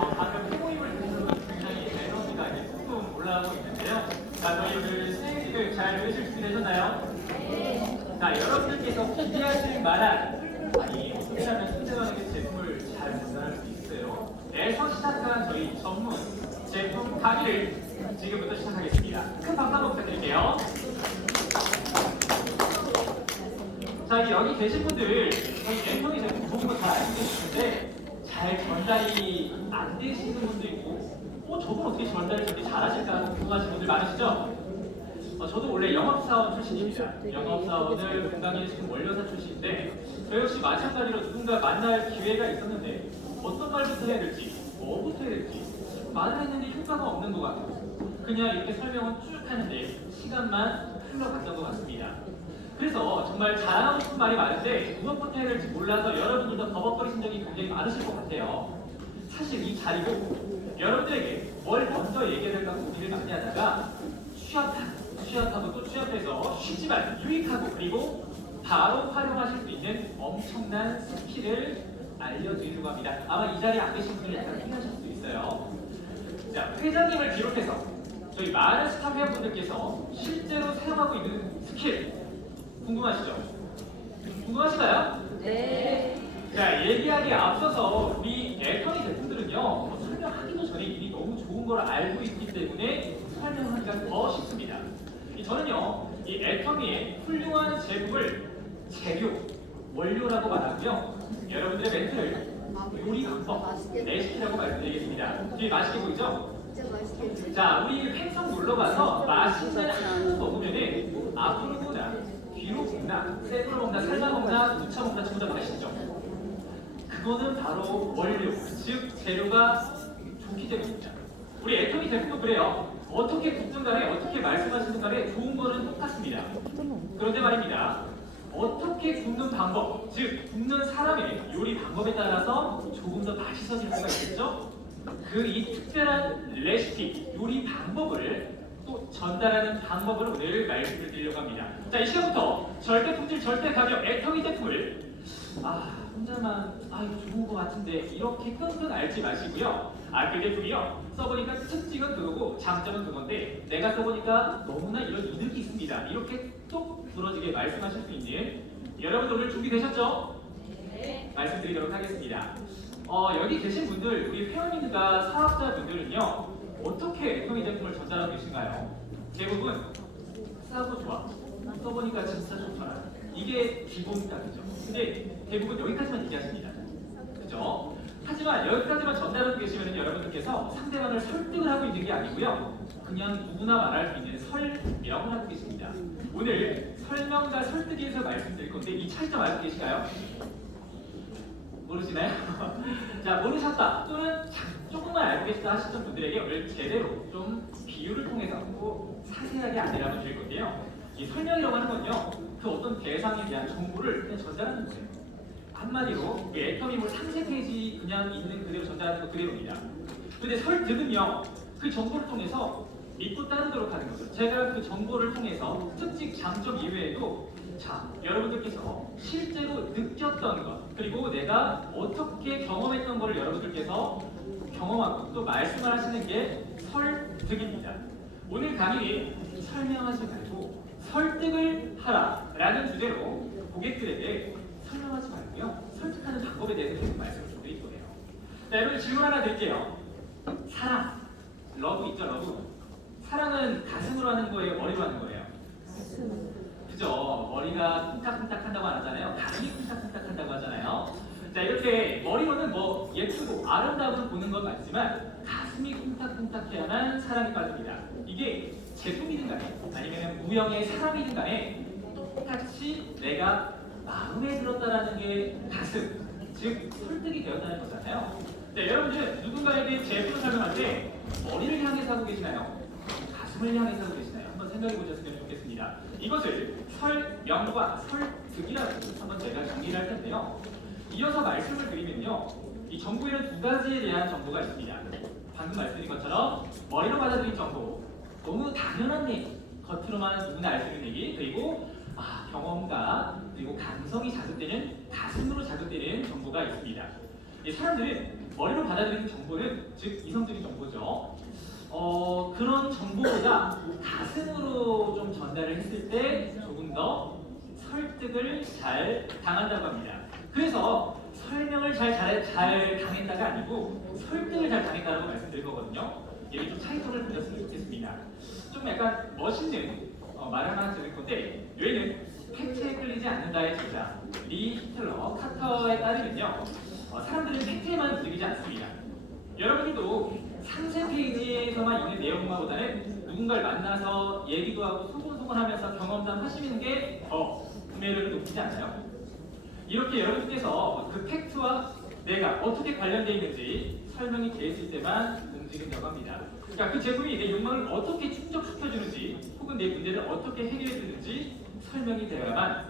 방금 피모임을 듣는 굉장히 에너지가 이제 뚝뚝 올라가고 있는데요. 자, 저희 오늘 스테이지를 잘 들으실 준비 되셨나요? 자, 여러분들께서 기대하실 만한 어떻게 하면 상대방에게 제품을 잘 전달할 수 있어요. 에서 시작한 저희 전문 제품 강의를 지금부터 시작하겠습니다. 큰 박수 한번 부탁드릴게요. 자, 여기 계신 분들 저희 랜턴이 제품 좋은 거 잘 알고 계시는데 잘 전달이 안 되시는 분도 있고 저분 어떻게 전달을 저렇게 잘하실까 궁금하신 분들 많으시죠? 저도 원래 영업사원 출신입니다. 영업사원을 분당에 지금 원료사 출신인데 저 역시 마찬가지로 누군가 만날 기회가 있었는데 어떤 말부터 해야 될지 뭐부터 해야 될지 말을 했는데 효과가 없는 것 같고 그냥 이렇게 설명은 쭉 하는데 시간만 흘러갔던 것 같습니다. 그래서 정말 자랑하고 싶은 말이 많은데 무엇부터 해야 될지 몰라서 여러분들도 버벅거리신 적이 굉장히 많으실 것 같아요. 사실 이 자리고 여러분들에게 뭘 먼저 얘기해야 될까 고민을 많이 하다가 취업하고 또 취업해서 쉽지만 유익하고 그리고 바로 활용하실 수 있는 엄청난 스킬을 알려드리려고 합니다. 아마 이 자리에 안 계신 분들 약간 생각하실 수도 있어요. 자, 회장님을 비롯해서 저희 많은 스타 회원분들께서 실제로 사용하고 있는 스킬 궁금하시죠? 궁금하시나요? 네. 자, 얘기하기에 앞서서 우리 애터미 제품들은요 설명하기도 전에 이미 너무 좋은 걸 알고 있기 때문에 설명하기가 더 쉽습니다. 저는요 이 애터미의 훌륭한 제품을 재료, 원료라고 말하고요 여러분들의 멘트를 요리 방법, 레시피라고 말씀드리겠습니다. 되게 맛있게 보이죠? 자, 우리 횡성 놀러가서 맛있는 한우 먹으면은 앞으로 보나 뒤로 먹나 생으로 먹나 삶아 먹나 무쳐 먹나 전부 다 맛있죠. 그거는 바로 원료, 즉 재료가 좋기 때문입니다. 우리 애터미 제품도 그래요. 어떻게 굽든 간에 어떻게 말씀하시든 간에 좋은 거는 똑같습니다. 그런데 말입니다. 어떻게 굽는 방법, 즉 굽는 사람의 요리 방법에 따라서 조금 더 맛있어질 수가 있겠죠? 그 이 특별한 레시피, 요리 방법을 또 전달하는 방법을 오늘 말씀을 드리려고 합니다. 자, 이 시간부터 절대 품질, 절대 가격 애터미 제품을 혼자만 이거 좋은 거 같은데 이렇게 끙끙 앓지 마시고요. 그 제품이요 써보니까 특징은 그거고 장점은 그건데 내가 써보니까 너무나 이런 이득이 있습니다. 이렇게 똑 부러지게 말씀하실 수 있는 여러분들 오늘 준비되셨죠? 네. 말씀드리도록 하겠습니다. 여기 계신 분들, 우리 회원님과 사업자분들은요 어떻게 애터미 제품을 전달하고 계신가요? 대부분 싸고 좋아, 써보니까 진짜 좋더라, 이게 기본값이죠. 근데 대부분 여기까지만 얘기하십니다. 그죠? 하지만 여기까지만 전달하고 계시면 여러분들께서 상대방을 설득을 하고 있는 게 아니고요 그냥 누구나 말할 수 있는 설명을 하고 계십니다. 오늘 설명과 설득에서 말씀드릴 건데 이 차이점 알고 계신가요? 모르시나요? 자, 모르셨다 또는 조금만 알고 계시다 하시는 분들에게 오늘 제대로 좀 비유를 통해서 꼭 사세하게 안내를 드릴 건데요. 이 설명이라고 하는 건요 그 어떤 대상에 대한 정보를 그냥 전달하는 거예요. 한마디로 애터미 상세 페이지 그냥 있는 그대로 전달하는 거 그대로입니다. 근데 설득은요 그 정보를 통해서 믿고 따르도록 하는 거죠. 제가 그 정보를 통해서 특징, 장점 이외에도 여러분들께서 실제로 느꼈던 것 그리고 내가 어떻게 경험했던 것을 여러분들께서 경험하고 또 말씀을 하시는 게 설득입니다. 오늘 강의는 설명하지 말고 설득을 하라라는 주제로 고객들에게 설명하지 말고요 설득하는 방법에 대해서 계속 말씀을 드릴 거예요. 자, 여러분 질문 하나 드릴게요. 사랑, 러브 있죠? 러브. 사랑은 가슴으로 하는 거예요? 머리로 하는 거예요? 그죠? 머리가 쿵딱쿵딱 한다고 안 하잖아요. 가슴이 쿵딱쿵딱 한다고 하잖아요. 자, 이렇게 머리로는 예쁘고 아름다움을 보는 건 맞지만 가슴이 쿵딱쿵딱해야만 사랑이 빠집니다. 이게 제품이든 간에 아니면 무형의 사람이든 간에 똑같이 내가 마음에 들었다라는 게 가슴, 즉 설득이 되었다는 거잖아요. 자, 여러분들 누군가에게 제품을 설명할 때 머리를 향해서 하고 계시나요? 가슴을 향해서 하고 계시나요? 한번 생각해 보셨으면 좋겠습니다. 이것을 설명과 설득이라고 한번 제가 정리를 할 텐데요. 이어서 말씀을 드리면요. 이 정보에는 두 가지에 대한 정보가 있습니다. 방금 말씀드린 것처럼 머리로 받아들인 정보, 너무 당연한 얘기, 겉으로만 누구나 알 수 있는 얘기, 그리고 경험과 그리고 감성이 자극되는 가슴으로 자극되는 정보가 있습니다. 사람들은 머리로 받아들이는 정보는 즉 이성적인 정보죠. 그런 정보보다 가슴으로 좀 전달을 했을 때 조금 더 설득을 잘 당한다고 합니다. 그래서 설명을 잘 당했다가 아니고 설득을 잘 당했다고 말씀드릴 거거든요. 여기 좀 차이점을 보셨으면 좋겠습니다. 좀 약간 멋있는 말을 하나 드릴 건데, 여기는 팩트에 끌리지 않는다의 저자 리 히틀러 카터에 따르면요, 사람들은 팩트에만 움직이지 않습니다. 여러분들도 상세 페이지에서만 있는 내용만보다는 누군가를 만나서 얘기도 하고 소곤소곤하면서 경험담 하시는 게 더 구매력이 높지 않나요? 이렇게 여러분께서 그 팩트와 내가 어떻게 관련되어 있는지 설명이 되었을 때만 움직인다고 합니다. 그러니까 그 제품이 내 욕망을 어떻게 충족시켜주는지 혹은 내 문제를 어떻게 해결해주는지 설명이 되어야만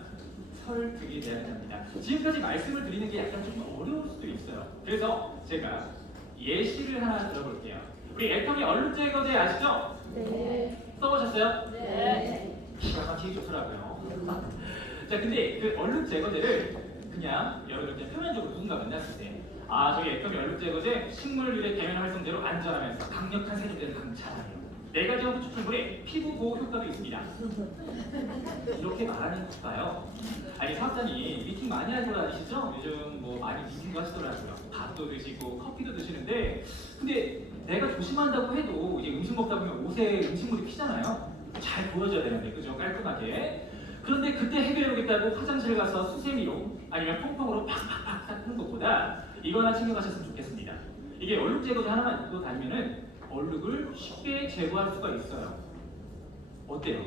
설득이 되어야 합니다. 지금까지 말씀을 드리는 게 약간 좀 어려울 수도 있어요. 그래서 제가 예시를 하나 들어볼게요. 우리 애터미 얼룩 제거제 아시죠? 네. 써보셨어요? 네. 기가 막히게 좋더라고요. 자, 근데 그 얼룩 제거제를 그냥 여러분들 표면적으로 누군가 만났을 때, 저기 애터미 얼룩 제거제 식물 유래 계면 활성제로 안전하면서 강력한 세균들을 강차하네요. 4가지 허브 추출물에 피부 보호 효과도 있습니다. 이렇게 말하는 것봐요. 아니, 사업자님 미팅 많이 하고 다니시죠? 요즘 뭐 많이 미팅도 하시더라고요. 밥도 드시고 커피도 드시는데, 근데 내가 조심한다고 해도 이제 음식 먹다 보면 옷에 음식물이 피잖아요. 잘 보여줘야 되는데, 그죠? 깔끔하게. 그런데 그때 해결해보겠다고 화장실 가서 수세미로 아니면 퐁퐁으로 팍팍팍 닦는 것보다 이거 하나 챙겨가셨으면 좋겠습니다. 이게 얼룩 제거제 하나만 입고 다니면은 얼룩을 쉽게 제거할 수가 있어요. 어때요?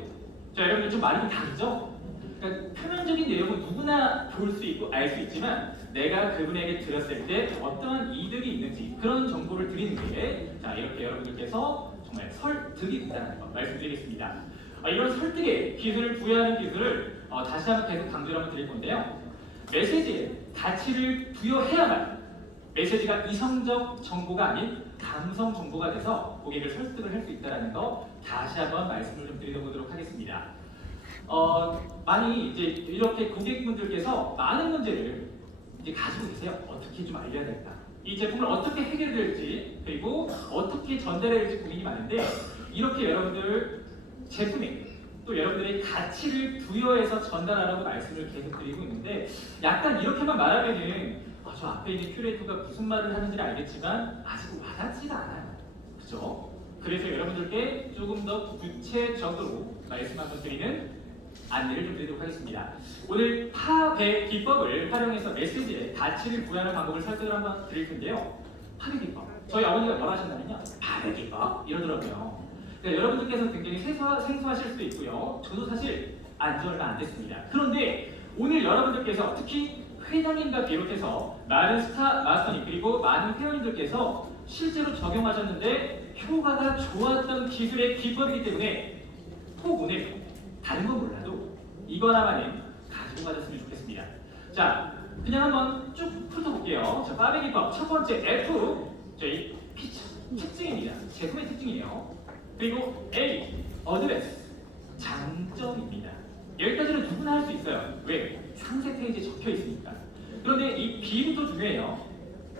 자, 여러분 좀 말이 다르죠? 그러니까 표면적인 내용은 누구나 볼 수 있고 알 수 있지만 내가 그분에게 들었을 때 어떠한 이득이 있는지 그런 정보를 드리는 게, 자, 이렇게 여러분들께서 정말 설득이 된다는 거 말씀드리겠습니다. 이런 설득의 기술을 부여하는 기술을 다시 한번 계속 강조를 한번 드릴 건데요. 메시지에 가치를 부여해야만 메시지가 이성적 정보가 아닌 감성 정보가 돼서 고객을 설득을 할 수 있다는 거 다시 한번 말씀을 좀 드려보도록 하겠습니다. 많이 이제 이렇게 고객분들께서 많은 문제를 이제 가지고 계세요. 어떻게 좀 알려야 될까? 이 제품을 어떻게 해결될지 그리고 어떻게 전달해야 될지 고민이 많은데, 이렇게 여러분들 제품에 또 여러분들의 가치를 부여해서 전달하라고 말씀을 계속 드리고 있는데, 약간 이렇게만 말하면은 저 앞에 있는 큐레이터가 무슨 말을 하는지는 알겠지만 아직 와닿지가 않아요. 그죠? 그래서 여러분들께 조금 더 구체적으로 말씀 한번 드리는 안내를 좀 드리도록 하겠습니다. 오늘 파배 기법을 활용해서 메시지에 가치를 부여하는 방법을 설득을 한번 드릴 텐데요. 파배 기법. 저희 어머니가 뭐라 하셨냐면요, 파배 기법? 이러더라고요. 그러니까 여러분들께서 굉장히 생소하실 수도 있고요. 저도 사실 안지 얼마 안 됐습니다. 그런데 오늘 여러분들께서 특히 회장님과 비롯해서 많은 스타 마스터님 그리고 많은 회원님들께서 실제로 적용하셨는데 효과가 좋았던 기술의 기법이기 때문에 꼭 오늘 다른 건 몰라도 이거 하나만은 가지고 가셨으면 좋겠습니다. 자, 그냥 한번 쭉 훑어볼게요. 자, 파배 기법 첫 번째 F, 저희 피처 특징입니다. 제품의 특징이에요. 그리고 A, 어드레스 장점입니다. 여기까지는 누구나 할 수 있어요. 왜? 상세 페이지에 적혀 있으니까. 그런데 이 B부터 중요해요.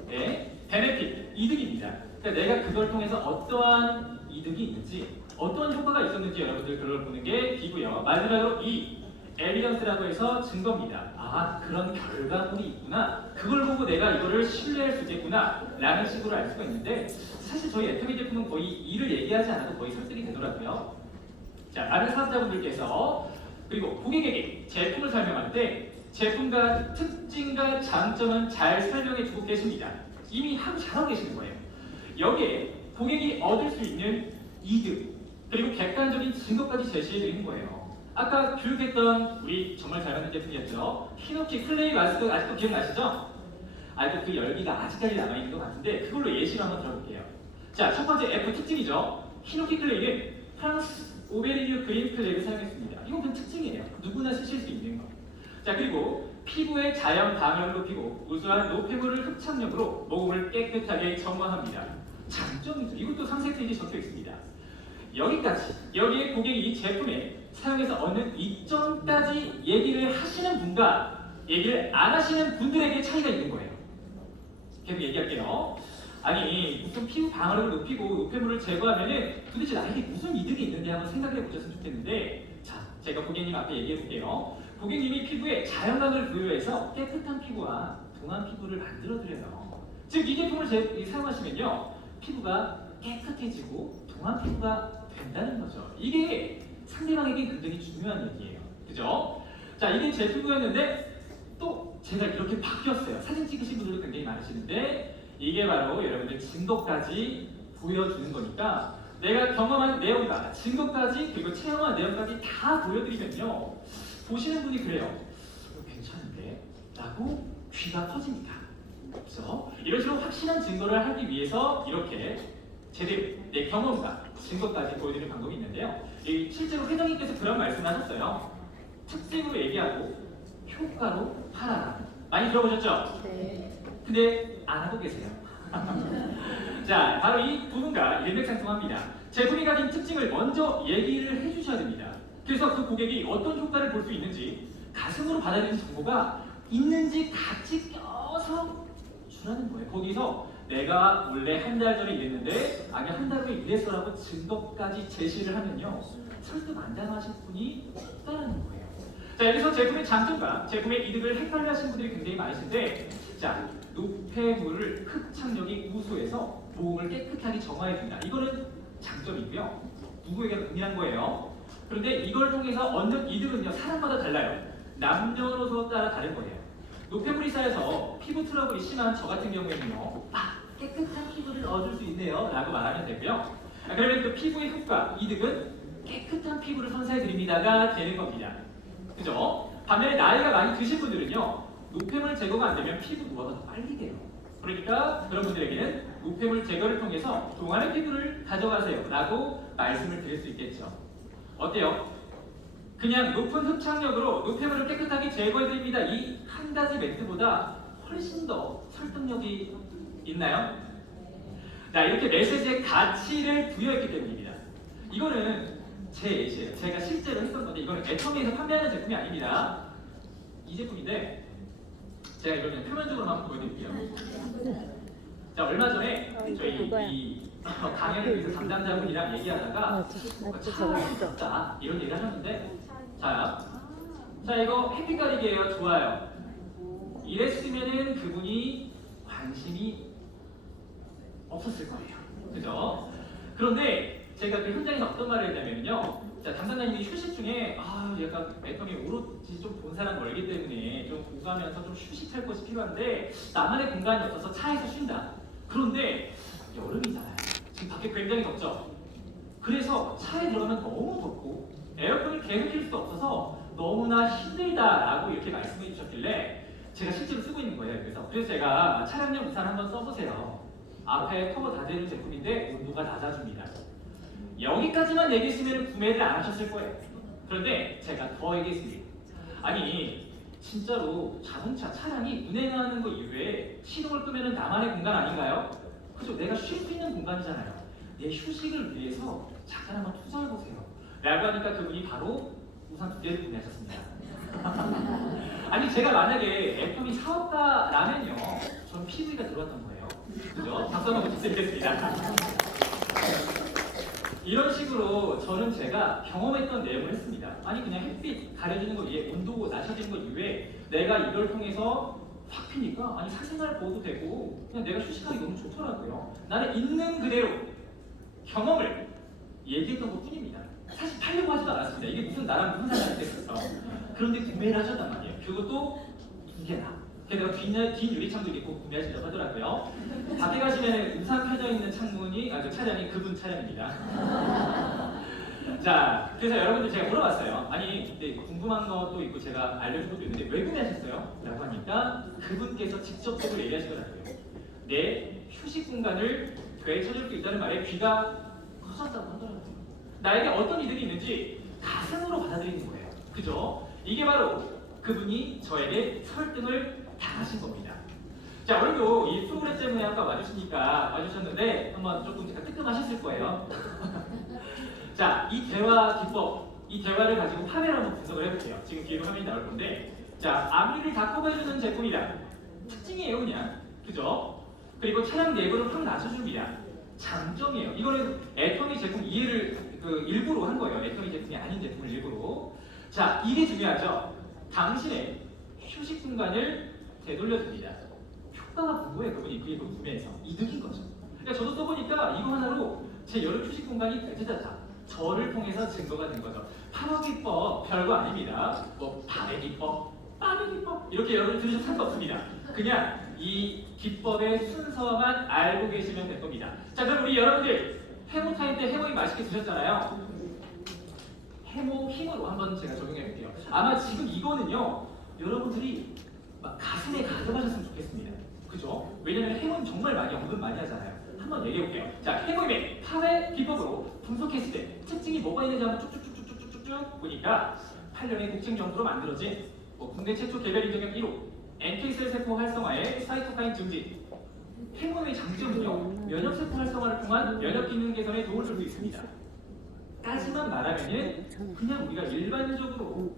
네, 베네핏, 이득입니다. 그러니까 내가 그걸 통해서 어떠한 이득이 있는지, 어떠한 효과가 있었는지 여러분들 그걸 보는 게 B고요. 마지막으로 E, 에비던스라고 해서 증거입니다. 그런 결과물이 있구나. 그걸 보고 내가 이거를 신뢰할 수 있겠구나 라는 식으로 알 수가 있는데, 사실 저희 애터미 제품은 거의 E를 얘기하지 않아도 거의 설득이 되더라고요. 자, 다른 사업자분들께서 그리고 고객에게 제품을 설명할 때 제품과 특징과 장점은 잘 설명해 주고 계십니다. 이미 잘하고 계시는 거예요. 여기에 고객이 얻을 수 있는 이득 그리고 객관적인 증거까지 제시해 드리는 거예요. 아까 교육했던 우리 정말 잘 맞는 제품이었죠. 히노키 클레이 마스크 아직도 기억나시죠? 아직도 그 열기가 아직까지 남아있는 것 같은데 그걸로 예시를 한번 들어볼게요. 자, 첫 번째 F 특징이죠. 히노키 클레이는 프랑스 오베리뉴 그린 클레이를 사용했습니다. 이건 그 특징이에요. 누구나 쓰실 수 있는 거. 자, 그리고 피부의 자연 방열을 높이고 우수한 노폐물을 흡착력으로 모공을 깨끗하게 정화합니다. 장점이죠. 이것도 상세 페이지에 적혀 있습니다. 여기까지, 여기에 고객이 이 제품에 사용해서 얻는 이점까지 얘기를 하시는 분과 얘기를 안 하시는 분들에게 차이가 있는 거예요. 계속 얘기할게요. 아니 무슨 피부 방어력을 높이고 노폐물을 제거하면은 도대체 나에게 무슨 이득이 있는지 한번 생각해 보셨으면 좋겠는데, 자 제가 고객님 앞에 얘기해 볼게요. 고객님이 피부에 자연광을 부여해서 깨끗한 피부와 동안 피부를 만들어 드려요. 즉 이 제품을 사용하시면요 피부가 깨끗해지고 동안 피부가 된다는 거죠. 이게 상대방에게 굉장히 중요한 얘기예요. 그죠? 자 이게 제 피부였는데 또 제가 이렇게 바뀌었어요. 사진 찍으신 분들도 굉장히 많으시는데 이게 바로 여러분들 증거까지 보여주는 거니까 내가 경험한 내용과 증거까지 그리고 체험한 내용까지 다 보여드리면요 보시는 분이 그래요. 괜찮은데? 라고 귀가 터집니다. 그렇죠? 이런 식으로 확실한 증거를 하기 위해서 이렇게 제대로 내 경험과 증거까지 보여드리는 방법이 있는데요. 실제로 회장님께서 그런 말씀을 하셨어요. 특징으로 얘기하고 효과로 팔아라. 많이 들어보셨죠? 네. 근데 안 하고 계세요. 자, 바로 이 부분과 일맥상통합니다. 제품이 가진 특징을 먼저 얘기를 해주셔야 됩니다. 그래서 그 고객이 어떤 효과를 볼 수 있는지 가슴으로 받아들이는 정보가 있는지 같이 껴서 주라는 거예요. 거기서 내가 원래 한 달 전에 이랬는데 아니 한 달 후에 이랬어라고 증거까지 제시를 하면요 설득 안 당하실 분이 없다는 거예요. 자 여기서 제품의 장점과 제품의 이득을 헷갈려 하시는 분들이 굉장히 많으신데, 자 노폐물을 흡착력이 우수해서 모공을 깨끗하게 정화해준다. 이거는 장점이고요. 누구에게나 동일한 거예요. 그런데 이걸 통해서 얻는 이득은요 사람마다 달라요. 남녀노소 따라 다른 거예요. 노폐물이 쌓여서 피부 트러블이 심한 저 같은 경우에는요 깨끗한 피부를 얻을 수 있네요 라고 말하면 되고요. 그러면 그 피부의 효과, 이득은 깨끗한 피부를 선사해드립니다가 되는 겁니다. 그죠? 반면에 나이가 많이 드신 분들은요 노폐물 제거가 안 되면 피부 노화가 더 빨리 돼요. 그러니까 그런 분들에게는 노폐물 제거를 통해서 동안의 피부를 가져가세요 라고 말씀을 드릴 수 있겠죠. 어때요? 그냥 높은 흡착력으로 노폐물을 깨끗하게 제거해드립니다. 이 한 가지 멘트보다 훨씬 더 설득력이 있나요? 자, 이렇게 메시지의 가치를 부여했기 때문입니다. 이거는 제 예시예요. 제가 실제로 했던 건데 이거는 애터미에서 판매하는 제품이 아닙니다. 이 제품인데 제가 이걸 그냥 표면적으로 한번 보여드릴게요. 자, 얼마 전에 저희 이 강연을 위해서 담당자분이랑 얘기하다가 차가 없다 이런 얘기를 하셨는데 자 이거 햇빛 가리개예요. 좋아요. 이랬으면은 그분이 관심이 없었을 거예요. 그죠? 그런데 제가 그 현장에서 어떤 말을 했냐면요. 자, 담당자님이 휴식 중에 약간 애터미 오롯이 좀 본 사람 멀기 때문에 좀 오가면서 좀 휴식할 것이 필요한데 나만의 공간이 없어서 차에서 쉰다. 그런데 여름이잖아요. 지금 밖에 굉장히 덥죠? 그래서 차에 들어가면 너무 덥고 에어컨을 계속 킬 수 없어서 너무나 힘들다라고 이렇게 말씀해 주셨길래 제가 실제로 쓰고 있는 거예요. 그래서 제가 차량용 우산 한번 써보세요. 앞에 커버 다 되는 제품인데 온도가 낮아줍니다. 여기까지만 얘기했으면 구매를 안 하셨을 거예요. 그런데 제가 더 얘기했습니다. 아니 진짜로 자동차 차량이 운행하는 거 이외에 시동을 끄면 나만의 공간 아닌가요? 그죠? 내가 쉴 수 있는 공간이잖아요. 내 휴식을 위해서 잠깐 한번 투자해보세요 라고 하니까 그분이 바로 우산 2개를 구매하셨습니다. 아니 제가 만약에 애터미 사업가라면요 저는 PV가 들어왔던 거예요. 그죠? 박수 한번 부탁드리겠습니다. 이런 식으로 저는 제가 경험했던 내용을 했습니다. 아니 그냥 햇빛 가려주는 것 위에 온도 낮춰지는 것 이외에 내가 이걸 통해서 확 피니까 아니 사생활 보호도 되고 그냥 내가 휴식하기 너무 좋더라고요. 나는 있는 그대로 경험을 얘기했던 것 뿐입니다. 사실 팔려고 하지도 않았습니다. 이게 무슨 나랑 무슨 상관이 있겠어. 그런데 구매를 하셨단 말이에요. 그것도 2개나. 게다가 뒷 유리창도 이렇게 꼭 구매하시려고 하더라고요. 밖에 가시면 우산 펴져 있는 창문이 그 차량이 그분 차량입니다. 자, 그래서 여러분들 제가 물어봤어요. 아니 근데 궁금한 것도 있고 제가 알려준 것도 있는데 왜 구매하셨어요? 라고 하니까 그분께서 직접적으로 얘기하시더라고요. 내 휴식 공간을 되찾을 수 있다는 말에 귀가 커졌다고 하더라고요. 나에게 어떤 이득이 있는지 가슴으로 받아들이는 거예요. 그죠? 이게 바로 그분이 저에게 설득을 당하신 겁니다. 자, 오늘도 이 프로그램 때문에 아까 와주셨는데 한번 조금 제가 뜨끔하셨을 거예요. 자, 이 대화 기법, 이 대화를 가지고 화면을 한번 분석을 해볼게요. 지금 뒤에도 화면이 나올 건데, 자, 앞니를 다 커버해주는 제품이다. 특징이에요, 그냥. 그죠? 그리고 차량 내부를 확 낮춰줍니다. 장점이에요. 이거는 애터미 제품 이해를 일부러 한 거예요. 애터미 제품이 아닌 제품을 일부러. 자, 이게 중요하죠. 당신의 휴식 공간을 되돌려줍니다. 효과가 본 거예요. 그분이 그게 구매해서 이득인 거죠. 그러니까 저도 써보니까 이거 하나로 제 여름 휴식 공간이 되자자 저를 통해서 증거가 된 거죠. 8억 기법 별거 아닙니다. 뭐 밤의 기법, 밤의 기법 이렇게 여러분 들으셔도 상관없습니다. 그냥 이 기법의 순서만 알고 계시면 될 겁니다. 자, 그럼 우리 여러분들 해모 타임 때 해모이 맛있게 드셨잖아요. 해모 힘으로 한번 제가 적용해 볼게요. 아마 지금 이거는요 여러분들이 막 가슴에 가져가셨으면 좋겠습니다. 그죠? 왜냐면 해모는 정말 많이 언급 많이 하잖아요. 한번 얘기해 볼게요. 자, 해모임의 파괴 기법으로 분석했을 때 특징이 뭐가 있는지 한번 쭉쭉쭉쭉쭉쭉 보니까 8년의 국증정부로 만들어진 국내 최초 개별 인증형 1호 NK셀 세포 활성화의 사이토카인 증진. 해모임의 장점은요 면역세포 활성화를 통한 면역 기능 개선에 도움을 줄 수 있습니다. 까지만 말하면은 그냥 우리가 일반적으로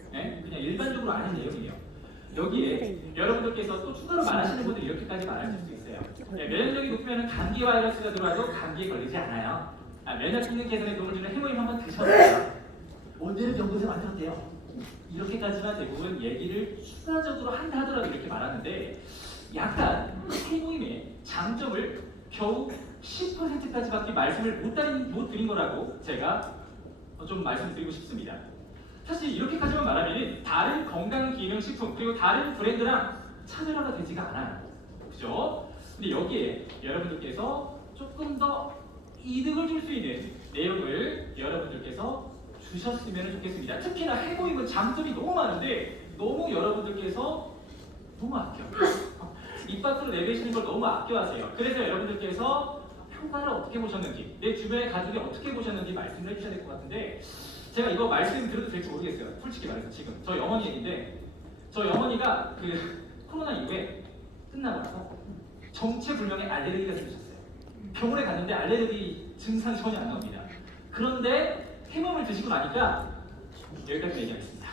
아는 내용이에요. 여기에 여러분들께서 또 추가로 말하시는 분들이 이렇게까지 말하실 수 있어요. 면역력이 높으면 감기 바이러스가 들어와도 감기에 걸리지 않아요. 면역 기능 개선에 도움을 주는 해모임 한번 드셔보세요. 오늘은 연구소 만들었대요. 이렇게까지만 대부분 얘기를 추가적으로 한다 하더라도 이렇게 말하는데 약간 해모임의 장점을 겨우 10%까지밖에 말씀을 못 드린 거라고 제가 좀 말씀드리고 싶습니다. 사실 이렇게까지만 말하면 다른 건강기능식품 그리고 다른 브랜드랑 차별화가 되지가 않아요. 그죠? 근데 여기에 여러분들께서 조금 더 이득을 줄 수 있는 내용을 여러분들께서 주셨으면 좋겠습니다. 특히나 해모임은 장점이 너무 많은데 너무 여러분들께서 너무 아껴요. 입 밖으로 내뱉으시는 걸 너무 아껴하세요. 그래서 여러분들께서 효과를 어떻게 보셨는지 내 주변의 가족이 어떻게 보셨는지 말씀을 해주셔야 될 것 같은데 제가 이거 말씀 드려도 될지 모르겠어요. 솔직히 말해서 지금 저희 어머니 얘기인데 저희 어머니가 그 코로나 이후에 끝나고 나서 정체불명의 알레르기가 생기셨어요. 병원에 갔는데 알레르기 증상이 전혀 안 나옵니다. 그런데 해모임을 드시고 나니까 여기까지 얘기하겠습니다.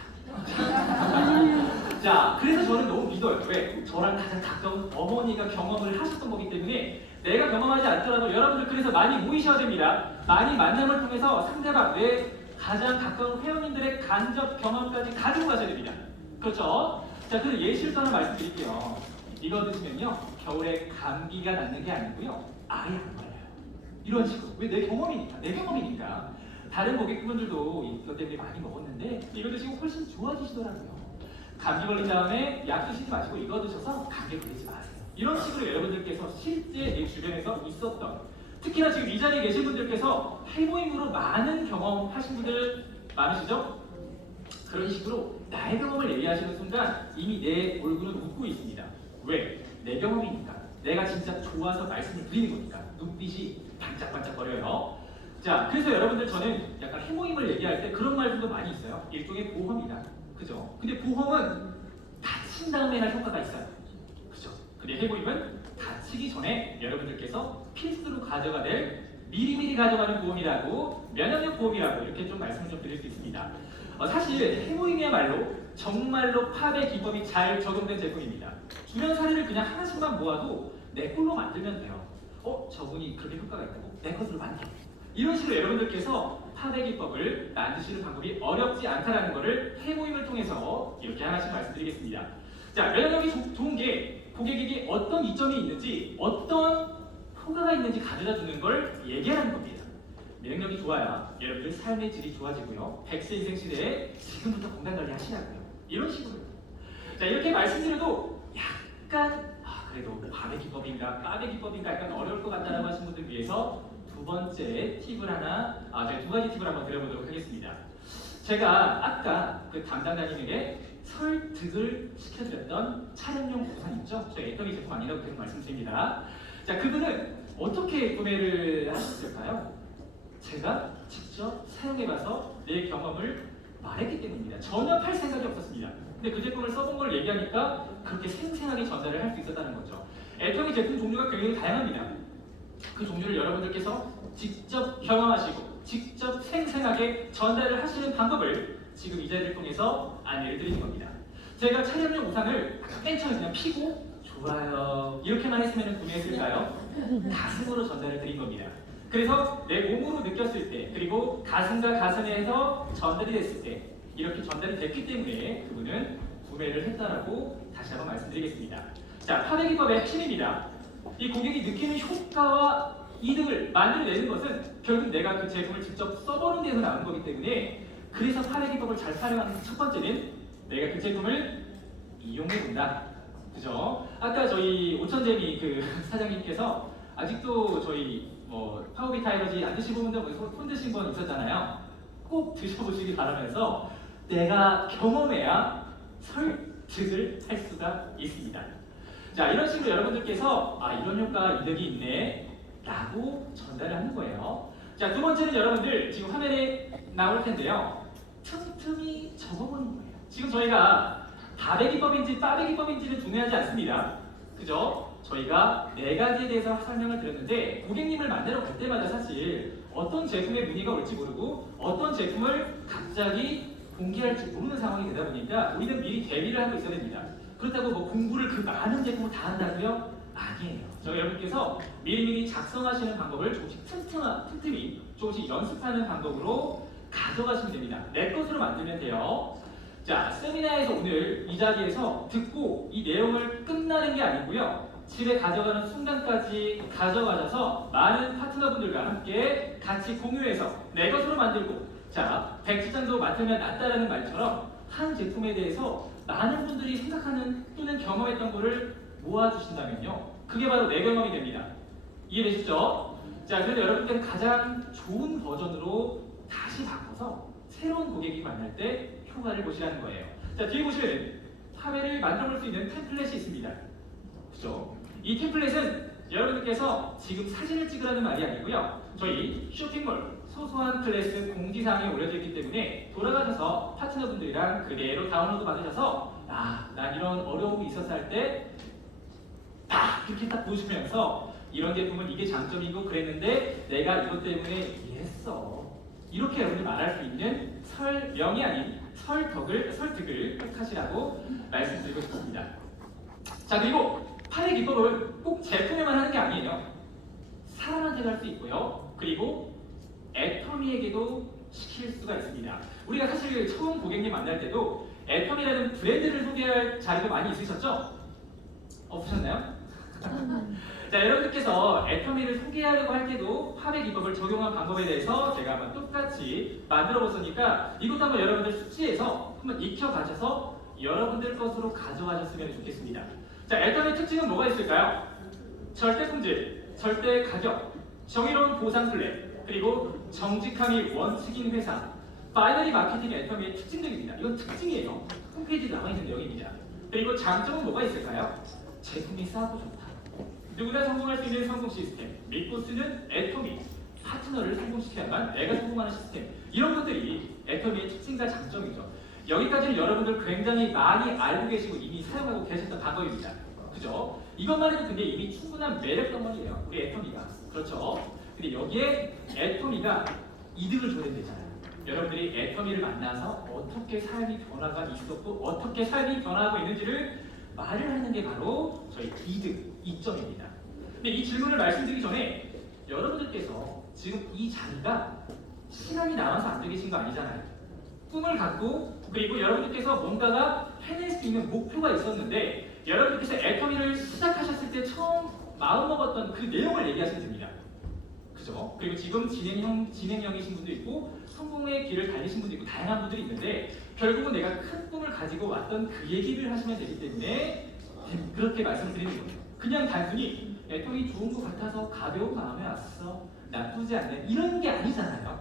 자, 그래서 저는 너무 믿어요. 왜? 저랑 가장 가까운 어머니가 경험을 하셨던 거기 때문에 내가 경험하지 않더라도 여러분들 그래서 많이 모이셔야 됩니다. 많이 만남을 통해서 상대방 내 가장 가까운 회원님들의 간접 경험까지 가지고 가셔야 됩니다. 그렇죠? 자, 그래서 예시를 하나 말씀드릴게요. 이거 드시면요 겨울에 감기가 낫는 게 아니고요 아예 안 걸려요. 이런 식으로. 왜? 내 경험이니까. 내 경험이니까. 다른 고객분들도 이것 때문에 많이 먹었는데 이거 드시고 훨씬 좋아지시더라고요. 감기 걸린 다음에 약 드시지 마시고 이거 드셔서 감기 걸리지 마세요. 이런 식으로 여러분들께서 실제 내 주변에서 있었던 특히나 지금 이 자리에 계신 분들께서 해모임으로 많은 경험하신 분들 많으시죠? 그런 식으로 나의 경험을 얘기하시는 순간 이미 내 얼굴은 웃고 있습니다. 왜? 내 경험이니까. 내가 진짜 좋아서 말씀을 드리는 거니까. 눈빛이 반짝반짝거려요. 자, 그래서 여러분들 저는 약간 해모임을 얘기할 때 그런 말들도 많이 있어요. 일종의 보험이다. 그죠? 근데 보험은 다친 다음에 할 효과가 있어요. 그죠? 근데 해모임은 다치기 전에 여러분들께서 필수로 가져가 될 미리미리 가져가는 보험이라고 면역력 보험이라고 이렇게 좀 말씀을 좀 드릴 수 있습니다. 사실 해모임이야말로 정말로 팝의 기법이 잘 적용된 제품입니다. 주변 사례를 그냥 하나씩만 모아도 내 걸로 만들면 돼요. 저분이 그렇게 효과가 있다고? 내 것으로 만들어. 이런 식으로 여러분들께서 팝의 기법을 만드시는 방법이 어렵지 않다는 것을 해모임을 통해서 이렇게 하나씩 말씀드리겠습니다. 자, 면역력이 좋은 게 고객에게 어떤 이점이 있는지 어떤 효과가 있는지 가져다 주는 걸 얘기하는 겁니다. 면역력이 좋아야 여러분들 삶의 질이 좋아지고요. 100세 인생 시대에 지금부터 건강관리 하시라고요. 이런 식으로. 자, 이렇게 말씀드려도 약간 그래도 밥의 기법인가 빠의 기법인가 약간 어려울 것 같다라고 하신 분들 위해서 두 번째 팁을 제가 두 가지 팁을 한번 드려보도록 하겠습니다. 제가 아까 그 담당자님에게 설득을 시켜드렸던 촬영용 우산 있죠? 저희 애터미 제품 아니라고 계속 말씀드립니다. 자, 그분은 어떻게 구매를 하셨을까요? 제가 직접 사용해봐서 내 경험을 말했기 때문입니다. 전혀 팔 생각이 없었습니다. 근데 그 제품을 써본 걸 얘기하니까 그렇게 생생하게 전달을 할 수 있었다는 거죠. 애터미 제품 종류가 굉장히 다양합니다. 그 종류를 여러분들께서 직접 경험하시고 직접 생생하게 전달을 하시는 방법을 지금 이 자리를 통해서 안내를 드리는 겁니다. 제가 촬영용 우산을 맨 처음에 그냥 피고 좋아요 이렇게만 했으면 구매했을까요? 가슴으로 전달을 드린 겁니다. 그래서 내 몸으로 느꼈을 때 그리고 가슴과 가슴에서 전달이 됐을 때 이렇게 전달이 됐기 때문에 그분은 구매를 했다라고 다시 한번 말씀드리겠습니다. 자, 파괴 기법의 핵심입니다. 이 고객이 느끼는 효과와 이득을 만들어내는 것은 결국 내가 그 제품을 직접 써보는 데서 나온 거기 때문에 그래서 파괴 기법을 잘 활용하는 첫 번째는 내가 그 제품을 이용해본다. 그죠? 아까 저희 오천재미 그 사장님께서 아직도 저희 파워비타 에너지 안 드시고 분들 손 드신 분 있었잖아요. 꼭 드셔보시기 바라면서 내가 경험해야 설득을 할 수가 있습니다. 자, 이런 식으로 여러분들께서 이런 효과 이득이 있네 라고 전달을 하는 거예요. 자, 두 번째는 여러분들 지금 화면에 나올 텐데요. 틈틈이 적어보는 거예요. 지금 저희가 다배기법인지 빠배기법인지는 중요하지 않습니다. 그죠? 저희가 네 가지에 대해서 설명을 드렸는데 고객님을 만나러 갈 때마다 사실 어떤 제품의 문의가 올지 모르고 어떤 제품을 갑자기 공개할지 모르는 상황이 되다 보니까 우리는 미리 대비를 하고 있어야 됩니다. 그렇다고 뭐 공부를 그 많은 제품을 다 한다고요? 아니에요. 저희 여러분께서 미리미리 작성하시는 방법을 조금씩 틈틈이 조금씩 연습하는 방법으로 가져가시면 됩니다. 내 것으로 만들면 돼요. 자, 세미나에서 오늘 이 자리에서 듣고 이 내용을 끝나는 게 아니고요. 집에 가져가는 순간까지 가져가셔서 많은 파트너분들과 함께 같이 공유해서 내 것으로 만들고 자, 100시장도 맡으면 낫다라는 말처럼 한 제품에 대해서 많은 분들이 생각하는 또는 경험했던 거를 모아주신다면요. 그게 바로 내 경험이 됩니다. 이해되시죠? 자, 그래서 여러분께는 가장 좋은 버전으로 다시 바꿔서 새로운 고객이 만날 때 효과를 보시라는 거예요. 자, 뒤에 보시면 파벨을 만들어 볼 수 있는 템플릿이 있습니다. 그죠? 이 템플릿은 여러분들께서 지금 사진을 찍으라는 말이 아니고요. 저희 쇼핑몰 소소한 클래스 공지사항에 올려져 있기 때문에 돌아가셔서 파트너분들이랑 그대로 다운로드 받으셔서 난 이런 어려움이 있었을 할 때 이렇게 딱 보시면서 이런 제품은 이게 장점이고 그랬는데 내가 이것 때문에 이랬어. 이렇게 여러분들 말할 수 있는 설명이 아닌 설득을 꼭 하시라고 말씀드리고 싶습니다. 자, 그리고 파괴 기법은 꼭 제품에만 하는 게 아니에요. 사람한테도 할 수 있고요. 그리고 애터미에게도 시킬 수가 있습니다. 우리가 사실 처음 고객님 만날 때도 애터미라는 브랜드를 소개할 자리도 많이 있으셨죠? 없으셨나요? 자, 여러분들께서 애터미를 소개하려고 할 때도 파괴 기법을 적용한 방법에 대해서 제가 한번 똑같이 만들어 봤으니까 이것도 한번 여러분들 숙지해서 한번 익혀가셔서 여러분들 것으로 가져가셨으면 좋겠습니다. 자, 애터미 특징은 뭐가 있을까요? 절대 품질, 절대 가격, 정의로운 보상 플랜, 그리고 정직함이 원칙인 회사. 바이너리 마케팅 애터미의 특징들입니다. 이건 특징이에요. 홈페이지에 나와 있는 내용입니다. 그리고 장점은 뭐가 있을까요? 제품이 싸고 좋다. 누구나 성공할 수 있는 성공 시스템, 믿고 쓰는 애터미, 파트너를 성공시켜야만 내가 성공하는 시스템. 이런 것들이 애터미의 특징과 장점이죠. 여기까지는 여러분들 굉장히 많이 알고 계시고 이미 사용하고 계셨던 방법입니다. 그죠? 이것만 해도 근데 이미 충분한 매력 덩어리예요. 우리 애터미가. 그렇죠? 근데 여기에 애터미가 이득을 줘야 되잖아요. 여러분들이 애터미를 만나서 어떻게 삶이 변화가 있었고 어떻게 삶이 변화하고 있는지를 말을 하는 게 바로 저희 이득, 이점입니다. 근데 이 질문을 말씀드리기 전에 여러분들께서 지금 이 자리가 시간이 남아서 앉아 계신 거 아니잖아요. 꿈을 갖고 그리고 여러분들께서 뭔가가 해낼 수 있는 목표가 있었는데 여러분들께서 애터미를 시작하셨을 때 처음 마음먹었던 그 내용을 얘기하시면 됩니다. 그죠? 그리고 지금 진행형이신 분도 있고 성공의 길을 달리신 분도 있고 다양한 분들이 있는데 결국은 내가 큰 꿈을 가지고 왔던 그 얘기를 하시면 되기 때문에 그렇게 말씀드리는 거예요. 그냥 단순히 애통이 좋은 것 같아서 가벼운 마음에 왔어. 나쁘지 않네. 이런 게 아니잖아요.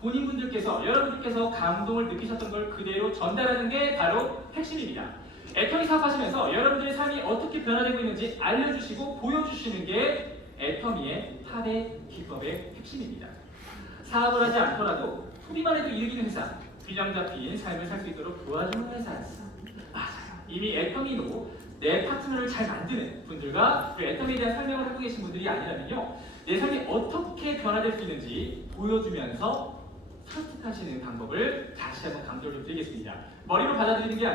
본인분들께서 여러분들께서 감동을 느끼셨던 걸 그대로 전달하는 게 바로 핵심입니다. 애터미 사업하시면서 여러분들의 삶이 어떻게 변화되고 있는지 알려주시고 보여주시는 게 애터미의 파괴 기법의 핵심입니다. 사업을 하지 않더라도 소비만 해도 이익인 회사, 균형 잡힌 삶을 살 수 있도록 도와주는 회사였어. 맞아요. 이미 애터미로 내 파트너를 잘 만드는 분들과 그 애터미에 대한 설명을 하고 계신 분들이 아니라면요, 내 삶이 어떻게 변화될 수 있는지 보여주면서 설득하시는 방법을 다시 한번 강조를 드리겠습니다. 머리로 받아들이는 게 아니라